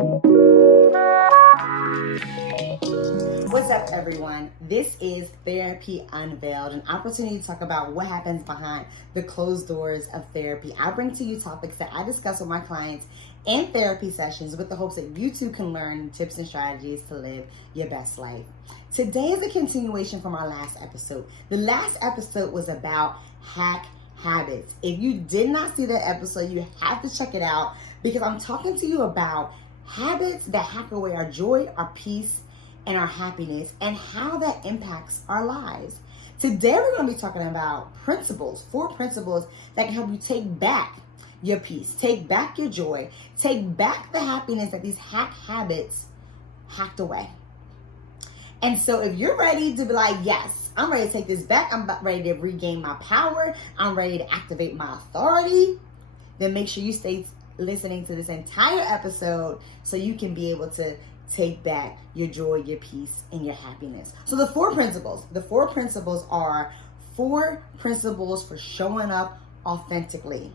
What's up, everyone? This is Therapy Unveiled, an opportunity to talk about what happens behind the closed doors of therapy. I bring to you topics that I discuss with my clients in therapy sessions with the hopes that you too can learn tips and strategies to live your best life. Today is a continuation from our last episode. The last episode was about hack habits. If you did not see that episode, you have to check it out because I'm talking to you about habits that hack away our joy, our peace, and our happiness, and how that impacts our lives. Today we're going to be talking about principles, 4 principles that can help you take back your peace, take back your joy, take back the happiness that these hack habits hacked away. And so if you're ready to be like, yes, I'm ready to take this back, I'm ready to regain my power, I'm ready to activate my authority, then make sure you stay listening to this entire episode so you can be able to take back your joy, your peace, and your happiness. So the 4 principles are 4 principles for showing up authentically.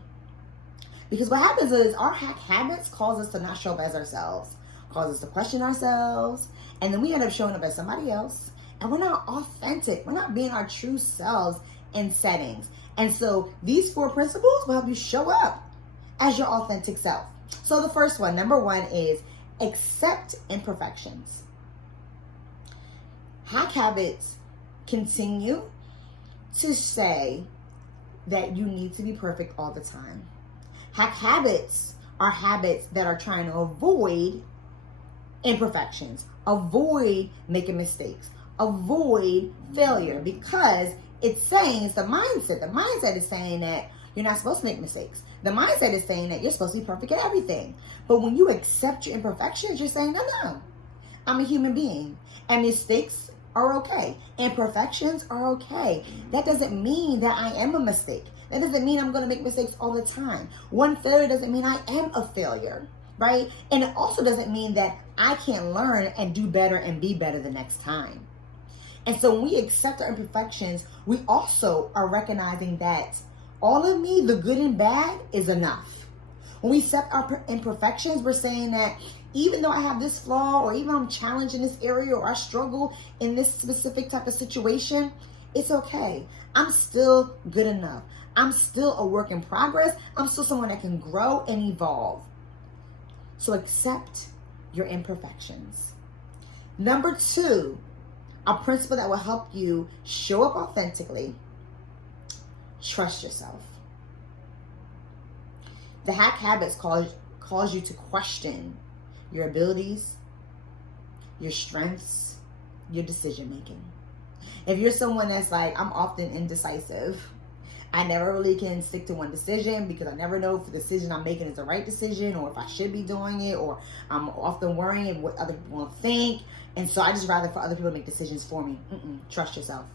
Because what happens is our hack habits cause us to not show up as ourselves, cause us to question ourselves, and then we end up showing up as somebody else, and we're not authentic. We're not being our true selves in settings. And so these 4 principles will help you show up as your authentic self. So the first one, number 1, is accept imperfections. Hack habits continue to say that you need to be perfect all the time. Hack habits are habits that are trying to avoid imperfections, avoid making mistakes, avoid failure, because it's saying, it's the mindset. The mindset is saying that you're not supposed to make mistakes. The mindset is saying that you're supposed to be perfect at everything. But when you accept your imperfections, you're saying, no, I'm a human being. And mistakes are okay. Imperfections are okay. That doesn't mean that I am a mistake. That doesn't mean I'm going to make mistakes all the time. One failure doesn't mean I am a failure, right? And it also doesn't mean that I can't learn and do better and be better the next time. And so when we accept our imperfections, we also are recognizing that all of me, the good and bad, is enough. When we accept our imperfections, we're saying that even though I have this flaw, or even I'm challenged in this area, or I struggle in this specific type of situation, it's okay. I'm still good enough. I'm still a work in progress. I'm still someone that can grow and evolve. So accept your imperfections. Number 2, a principle that will help you show up authentically. Trust yourself. The hack habits cause you to question your abilities, your strengths, your decision making. If you're someone that's like, I'm often indecisive, I never really can stick to one decision because I never know if the decision I'm making is the right decision, or if I should be doing it, or I'm often worrying what other people will think, and so I just rather for other people to make decisions for me. Trust yourself.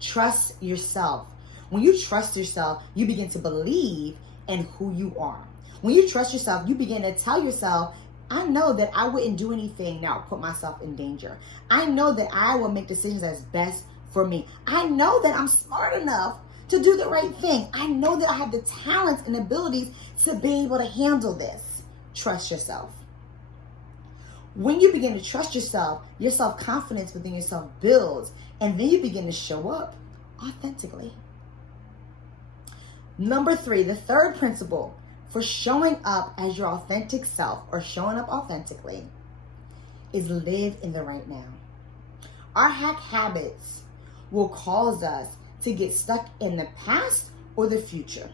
Trust yourself. When you trust yourself, you begin to believe in who you are. When you trust yourself, you begin to tell yourself, I know that I wouldn't do anything now put myself in danger. I know that I will make decisions that's best for me. I know that I'm smart enough to do the right thing. I know that I have the talents and abilities to be able to handle this. Trust yourself. When you begin to trust yourself, your self-confidence within yourself builds, and then you begin to show up authentically. Number 3, the 3rd principle for showing up as your authentic self, or showing up authentically, is live in the right now. Our hack habits will cause us to get stuck in the past or the future,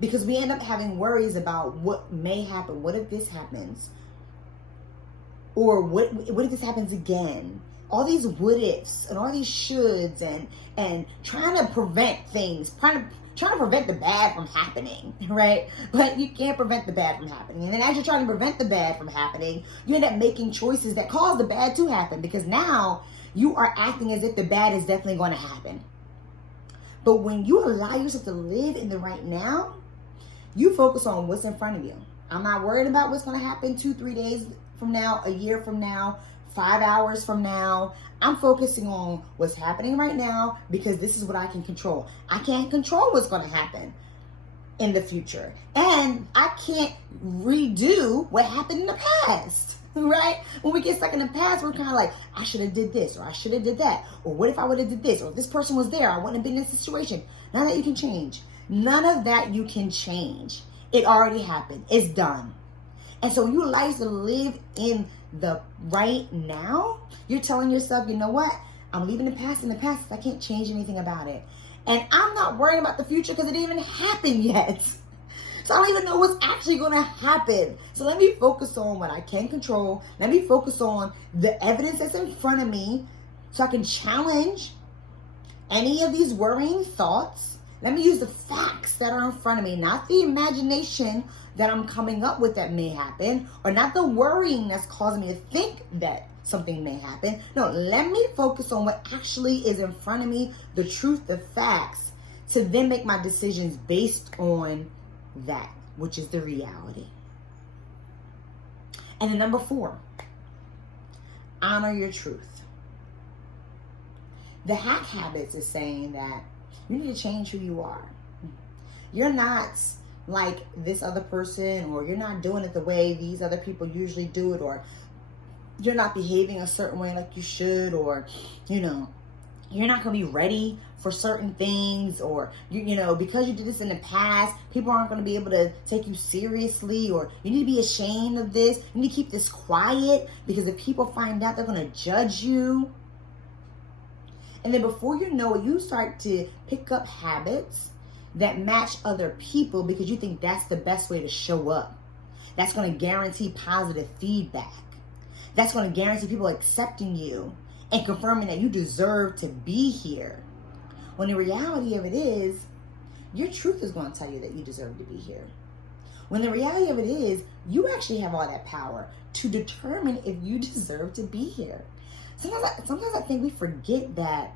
because we end up having worries about what may happen. What if this happens? Or what if this happens again? All these what ifs and all these shoulds and trying to prevent things, trying to prevent the bad from happening, right? But you can't prevent the bad from happening. And then as you're trying to prevent the bad from happening, you end up making choices that cause the bad to happen, because now you are acting as if the bad is definitely going to happen. But when you allow yourself to live in the right now, you focus on what's in front of you. I'm not worried about what's going to happen 2-3 days from now, a year from now, 5 hours from now. I'm focusing on what's happening right now, because this is what I can control. I can't control what's going to happen, in the future. And I can't redo what happened in the past, right? When we get stuck in the past, we're kind of like, I should have did this, or I should have did that, or what if I would have did this, or if this person was there, I wouldn't have been in this situation. None of that you can change. None of that you can change. It already happened. It's done. And so you like to live in the right now. You're telling yourself, you know what? I'm leaving the past in the past. I can't change anything about it. And I'm not worrying about the future because it didn't even happen yet. So I don't even know what's actually going to happen. So let me focus on what I can control. Let me focus on the evidence that's in front of me so I can challenge any of these worrying thoughts. Let me use the facts that are in front of me, not the imagination that I'm coming up with that may happen, or not the worrying that's causing me to think that something may happen. No, let me focus on what actually is in front of me, the truth, the facts, to then make my decisions based on that, which is the reality. And then number 4, honor your truth. The H.A.C habits is saying that you need to change who you are. You're not like this other person, or you're not doing it the way these other people usually do it, or you're not behaving a certain way like you should, or, you're not going to be ready for certain things, or, because you did this in the past, people aren't going to be able to take you seriously, or you need to be ashamed of this. You need to keep this quiet because if people find out, they're going to judge you. And then before you know it, you start to pick up habits that match other people because you think that's the best way to show up. That's going to guarantee positive feedback. That's going to guarantee people accepting you and confirming that you deserve to be here. When the reality of it is, your truth is going to tell you that you deserve to be here. When the reality of it is, you actually have all that power to determine if you deserve to be here. Sometimes I think we forget that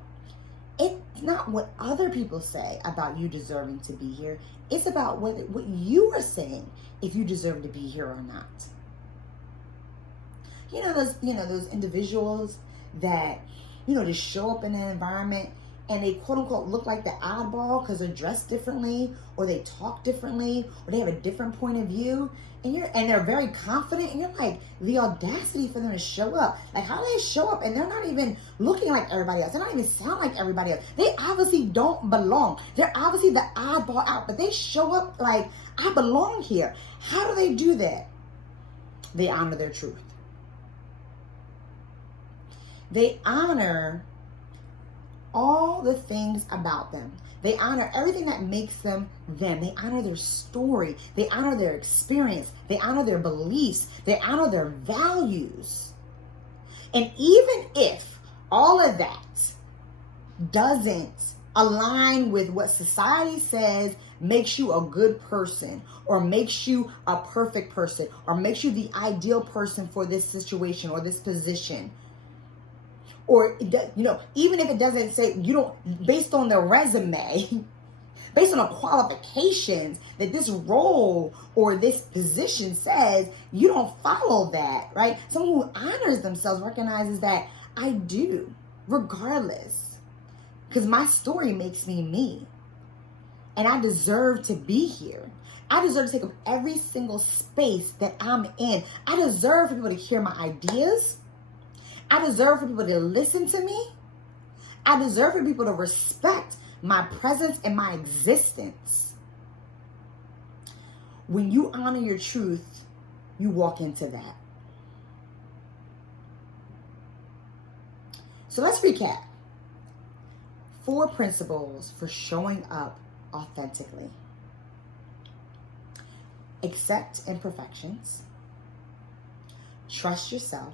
it's not what other people say about you deserving to be here. It's about what you are saying if you deserve to be here or not. Those individuals that, just show up in an environment and they quote unquote look like the oddball because they're dressed differently, or they talk differently, or they have a different point of view, and they're very confident, and you're like, the audacity for them to show up. Like, how do they show up and they're not even looking like everybody else? They don't even sound like everybody else. They obviously don't belong. They're obviously the oddball out, but they show up like, I belong here. How do they do that? They honor their truth. They honor all the things about them. They honor everything that makes them them. They honor their story. They honor their experience. They honor their beliefs. They honor their values. And even if all of that doesn't align with what society says makes you a good person, or makes you a perfect person, or makes you the ideal person for this situation or this position, or, even if it doesn't say, based on the resume, based on the qualifications that this role or this position says, you don't follow that, right? Someone who honors themselves recognizes that I do, regardless, because my story makes me me, and I deserve to be here. I deserve to take up every single space that I'm in. I deserve for people to hear my ideas. I deserve for people to listen to me. I deserve for people to respect my presence and my existence. When you honor your truth, you walk into that. So let's recap. 4 principles for showing up authentically. Accept imperfections. Trust yourself.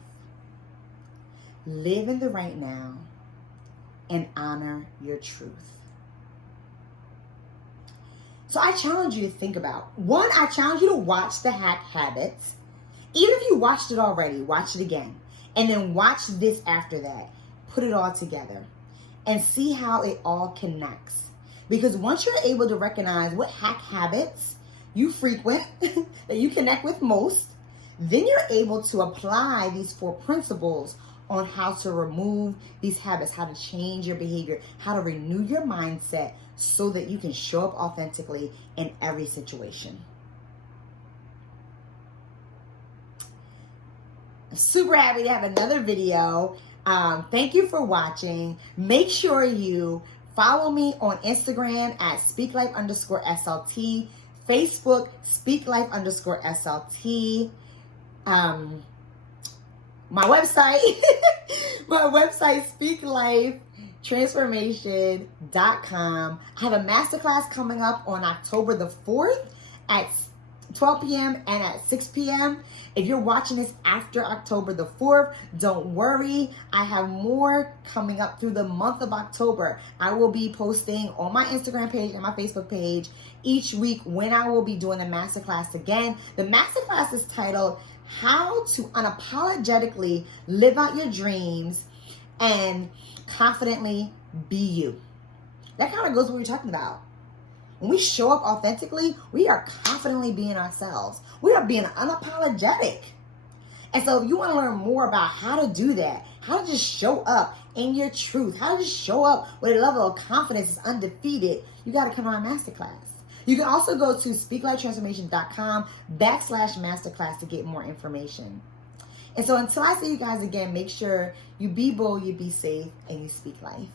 Live in the right now, and honor your truth. So I challenge you to think about, 1, I challenge you to watch the H.A.C habits. Even if you watched it already, watch it again. And then watch this after that. Put it all together and see how it all connects. Because once you're able to recognize what H.A.C habits you frequent, that you connect with most, then you're able to apply these 4 principles on how to remove these habits, how to change your behavior, how to renew your mindset so that you can show up authentically in every situation. I'm super happy to have another video. Thank you for watching. Make sure you follow me on Instagram at speaklife_SLT, Facebook speaklife_SLT. My website, speaklifetransformation.com. I have a masterclass coming up on October the 4th at 12 p.m. and at 6 p.m. If you're watching this after October the 4th, don't worry. I have more coming up through the month of October. I will be posting on my Instagram page and my Facebook page each week when I will be doing the masterclass again. The masterclass is titled How to Unapologetically Live Out Your Dreams and Confidently Be You. That kind of goes with what we're talking about. When we show up authentically, we are confidently being ourselves. We are being unapologetic. And so if you want to learn more about how to do that, how to just show up in your truth, how to just show up with a level of confidence that's undefeated, you got to come to our masterclass. You can also go to speaklifetransformation.com/masterclass to get more information. And so until I see you guys again, make sure you be bold, you be safe, and you speak life.